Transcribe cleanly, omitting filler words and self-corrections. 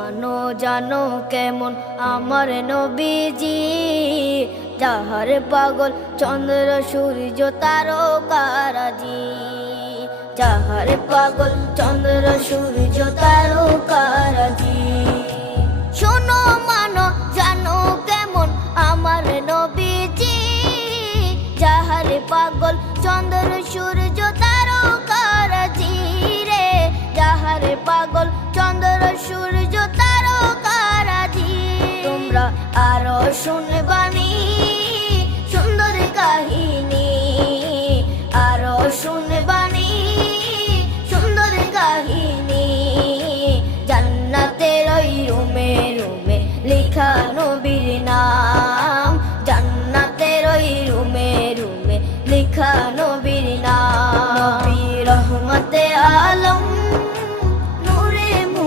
মানো জানো কেমন আমার নবীজি, যাহার পাগল চন্দ্র সূর্য তারকারাজি, যাহার পাগল চন্দ্র সূর্য তারকারাজি। শোনো মানো জানো কেমন আমার নবীজি, যাহার পাগল চন্দ্র সূর্য তারকারাজি রে, যাহার পাগল চন্দ্র সূর্য তারকারাজি। তোমরা আরো শুনবে